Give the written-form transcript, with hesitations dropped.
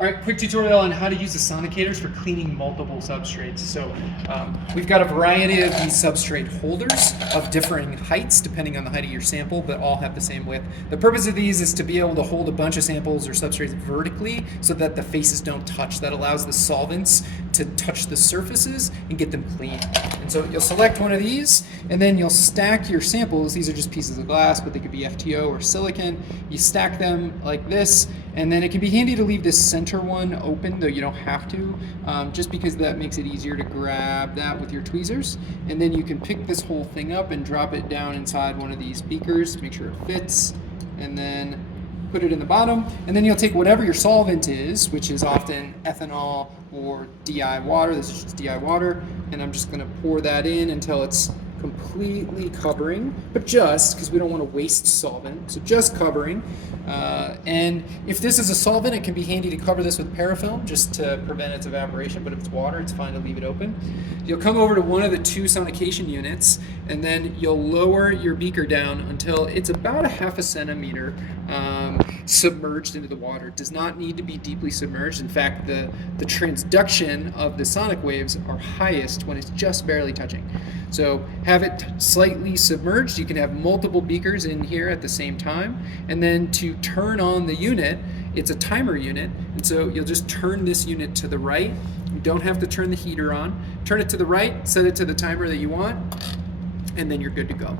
All right, quick tutorial on how to use the Sonicators for cleaning multiple substrates. So we've got a variety of these substrate holders of differing heights depending on the height of your sample, but all have the same width. The purpose of these is to be able to hold a bunch of samples or substrates vertically so that the faces don't touch. That allows the solvents to touch the surfaces and get them clean. And so you'll select one of these and then you'll stack your samples. These are just pieces of glass, but they could be FTO or silicon. You stack them like this, and then it can be handy to leave this center one open, though you don't have to, just because that makes it easier to grab that with your tweezers. And then you can pick this whole thing up and drop it down inside one of these beakers, make sure it fits, and then put it in the bottom. And then you'll take whatever your solvent is, which is often ethanol or DI water. This is just DI water, and I'm just going to pour that in until it's completely covering, but just because we don't want to waste solvent, so just covering. And if this is a solvent, it can be handy to cover this with parafilm just to prevent its evaporation, but if it's water, it's fine to leave it open. You'll come over to one of the two sonication units, and then you'll lower your beaker down until it's about a half a centimeter submerged into the water. It does not need to be deeply submerged. In fact, the transduction of the sonic waves are highest when it's just barely touching. So have it slightly submerged. You can have multiple beakers in here at the same time. And then to turn on the unit, it's a timer unit. And so you'll just turn this unit to the right. You don't have to turn the heater on. Turn it to the right, set it to the timer that you want, and then you're good to go.